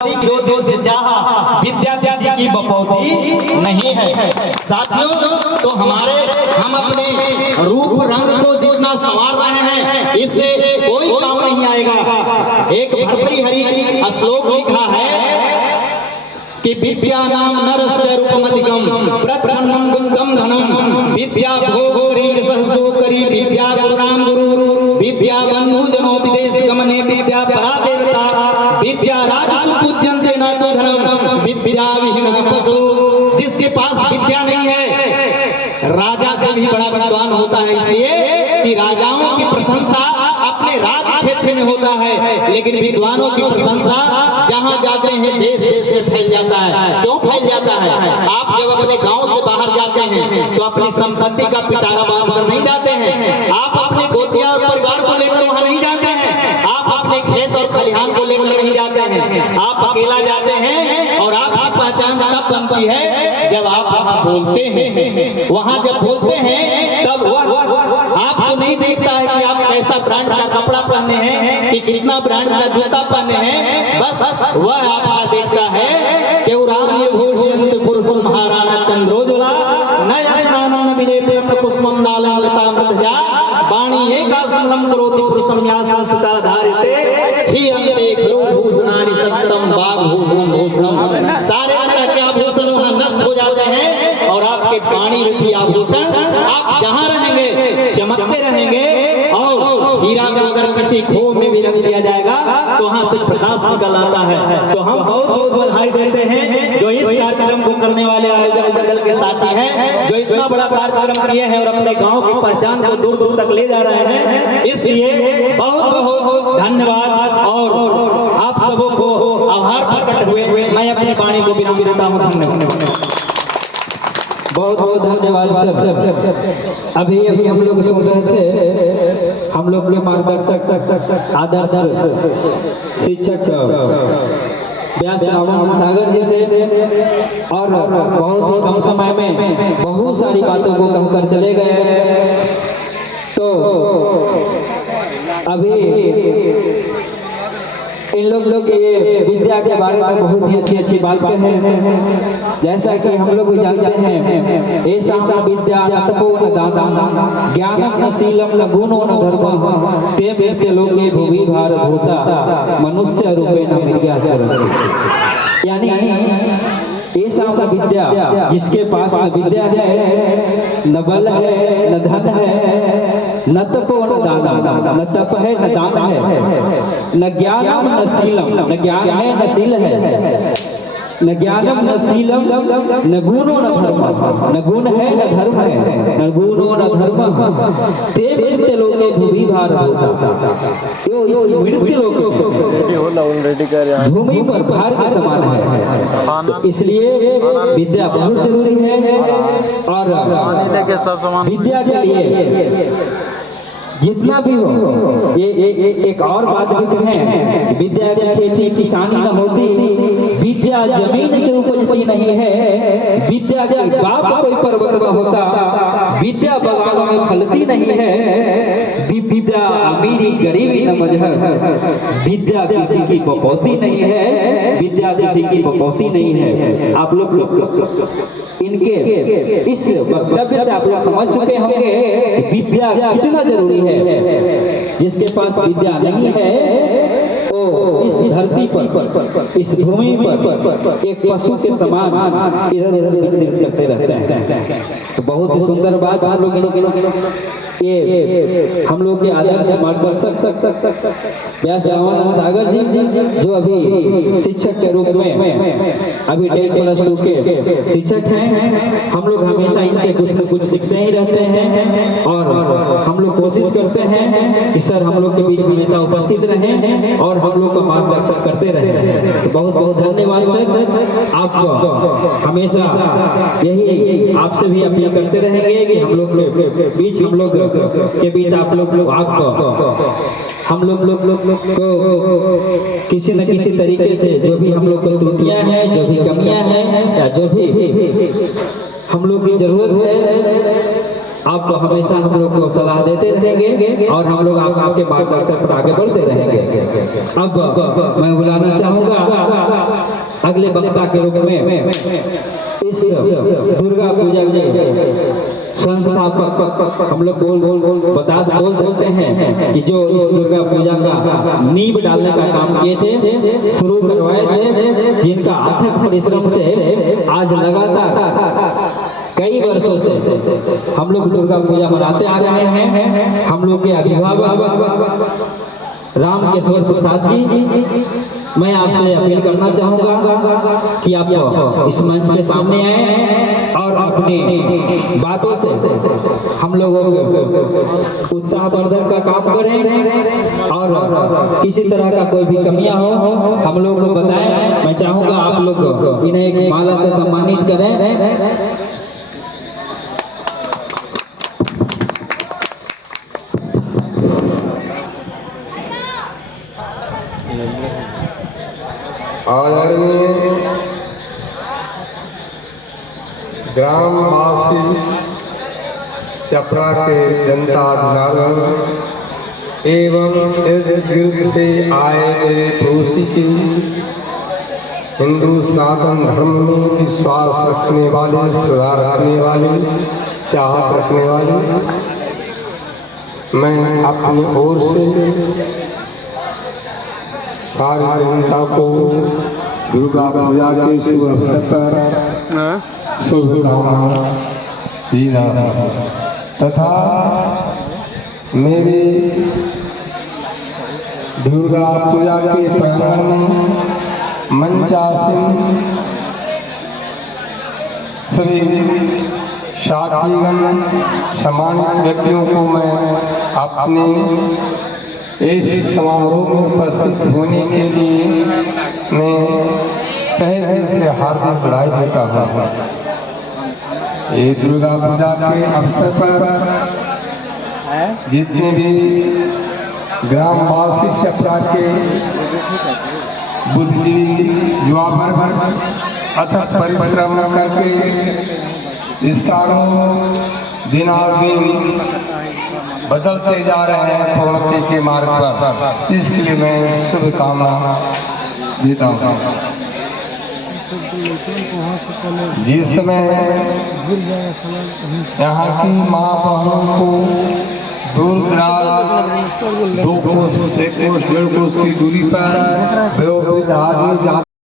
जो दिल से चाहा विद्या किसी की बपौती नहीं है। साथियों, तो हम अपने रूप रंग को जितना संवार रहे हैं इससे कोई काम नहीं आएगा। एक भर्तृहरि श्लोक लिखा है कि विद्या नाम नरस्य रूपमधिकम प्रच्छन्नम गुणगम धनम विद्या भोगरी सहसो करी विद्या गुरुनाम गुरु विद्या बंधु जनो विदेश गमने विद्या परा देवता विद्या राजसु पूज्यन्ते न तो धनम विद्या विहीन पशु। जिसके पास विद्या नहीं है राजा से भी बड़ा विद्वान होता है, इसलिए कि राजाओं की प्रशंसा अपने राज क्षेत्र में होता है, लेकिन विद्वानों की प्रशंसा जहाँ जाते हैं देश देश में फैल जाता है। क्यों फैल जाता है? आप जब अपने गांव से बाहर जाते हैं तो अपनी संपत्ति का पिटारा बांधकर नहीं जाते हैं, आप अपने गोतिया और परिवार को लेकर वहां नहीं जाते हैं, आप अपने खेत और खलिहान को लेकर नहीं जाते हैं, आप अकेला जाते हैं। और आपकी पहचान तब बनती है जब आप वहां बोलते हैं। वहां जब बोलते हैं तब वह आपको नहीं देखता है कि आप कैसा ब्रांड का कपड़ा पहने हैं, कि कितना ब्रांड का जूता पहने हैं, बस वह आपका देखता है कि राम निर्भूषित पुरुष महाराणा चंद्रोज्वला नया स्नान मिले पुष्पम नालता वाणी एकासनम करोति पुरुषम या संस्कृता धारिते श्रीअंते भूषणानि सत्तम बाग भूषणम भूषणम। सारे तरह के आभूषण वहां नष्ट हो जाते हैं और आपके वाणी रूपी आभूषण आप जहां रहेंगे चमकते रहेंगे। और हीरा को अगर किसी खोह में भी रख दिया जाएगा तो वहां से प्रकाश निकल आता है। तो हम बहुत बहुत बधाई देते हैं जो इस कार्यक्रम को करने वाले आयोजक दल के साथी हैं, जो इतना बड़ा कार्यक्रम किए हैं और अपने गांव की पहचान को दूर दूर तक ले जा रहे हैं। इसलिए बहुत बहुत धन्यवाद और आप सबों को आभार प्रकट हुए मैं अपनी वाणी को विराम देता हूँ। धन्यवाद, बहुत बहुत धन्यवाद सर। अभी हम लोग सुन रहे थे हम लोग के मार्गदर्शक आदर्श शिक्षक व्यास रावण सागर जी से, और बहुत ही कम समय में बहुत सारी बातों को कहकर चले गए। तो अभी इन लोग ये विद्या के बारे में बहुत ही अच्छी बातें हैं। जैसा कि हम लोग जानते हैं ऐसा विद्या तपो न दाता ज्ञानम न शीलम न गुणो न धर्मः ते वेत्य लोके भुवि भारभूता मनुष्य रूपेण विद्या सरति। यानी ऐसा विद्या जिसके पास न विद्या है, न बल है, न धन है, न तपो न दाना, न तप है न दान है, न ज्ञानम न शीलम, न ज्ञान है न शील है, न ज्ञानम न शीलम न गुणो न धर्म, न गुण है न धर्म है, न गुणो न धर्म ते मृत्य लोके भूमि भारभूता। यो इस मृत्य लोके भूमि पर भार के समान है। तो इसलिए विद्या बहुत जरूरी है। और विद्या के लिए जितना भी हो ये एक और बात भी कहें, विद्या की खेती किसानी न होती, विद्या जमीन से उपजती नहीं है, विद्या के बाप कोई पर्वत न होता, विद्या बगानों में फलती नहीं है, विद्या अमीरी गरीबी न मजहर, विद्या किसी की बपौती नहीं है, विद्या किसी की बपौती नहीं है। आप लोग इनके इस वक्तव्य से आप लोग समझ चुके होंगे विद्या कितना जरूरी है। जिसके पास विद्या नहीं है वो इस धरती पर, इस भूमि पर एक पशु के समान इधर उधर विचलित करते रहते हैं। तो बहुत ही सुंदर बात हम लोग ये हम लोग के आदर्श मार्गदर्शक व्यास रावण सागर जी जो अभी शिक्षक के रूप में अभी 10+2 के शिक्षक हैं। हम लोग हमेशा इनसे कुछ न कुछ सीखते ही रहते हैं और हम लोग कोशिश करते हैं कि सर हम लोग के बीच हमेशा उपस्थित रहें और हम लोग को मार्गदर्शन करते रहें। तो बहुत बहुत धन्यवाद सर, आपको हमेशा यही आपसे भी अपील करते रहेंगे कि हम लोग के बीच हम लोग आप लोग हम लोग को किसी न किसी तरीके से जो भी हम लोग को त्रुटियां हैं, जो भी कमियां हैं या जो भी हम लोग की जरूरत है आप हमेशा हम लोग को सलाह देते रहेंगे और हम लोग आपके मार्गदर्शन पर आगे बढ़ते रहेंगे। अब मैं बुलाना चाहूंगा अगले वक्ता के रूप में इस दुर्गा पूजा के संस्थापक हम लोग बोल सकते हैं कि जो इस दुर्गा पूजा का नींव डालने का काम किए थे, शुरू करवाए थे, जिनका अथक परिश्रम से आज लगातार कई वर्षों से हम लोग दुर्गा पूजा मनाते आ रहे हैं। हम लोग के अभिभावक राम केशवर प्रसाद जी, मैं आपसे अपील करना चाहूंगा कि आप इस मंच के सामने आए और अपनी बातों से हम लोगों को उत्साहवर्धन का काम करें और किसी तरह का कोई भी कमियां हो हम लोग को बताएं। मैं चाहूंगा आप लोग इन्हें एक माला से सम्मानित करें। आदरणीय ग्रामवासी छपरा के जनता जनार्दन एवं इर्द गिर्द से आए मेरे पड़ोसी की हिंदू सनातन धर्म में विश्वास रखने वाले, श्रद्धा रखने वाले, चाहत रखने वाले, मैं अपनी ओर से सारी जनता को दुर्गा पूजा के शुभ अवसर पर शुभकामनाएं दीना तथा मेरे दुर्गा पूजा के प्रांगण में मंचासीन सभी साथीगण, सम्मानित व्यक्तियों को मैं अपने इस समारोह में उपस्थित होने के लिए मैं तहे दिल से हार्दिक बधाई देता हूँ। ये दुर्गा पूजा के अवसर पर जितने भी ग्रामवासी छपरा के बुद्धिजीवी युवा वर्ग अथक परिश्रम करके इस कानून दिनादिन बदलते जा रहे हैं पूर्णति के मार्ग पर, इसके लिए मैं शुभकामना देता हूँ। जिस समय यहाँ की माँ बहनों को दूर दराज 2 कोस, 1 कोस, 1.5 कोस की दूरी पर वयोवृद्ध आदमी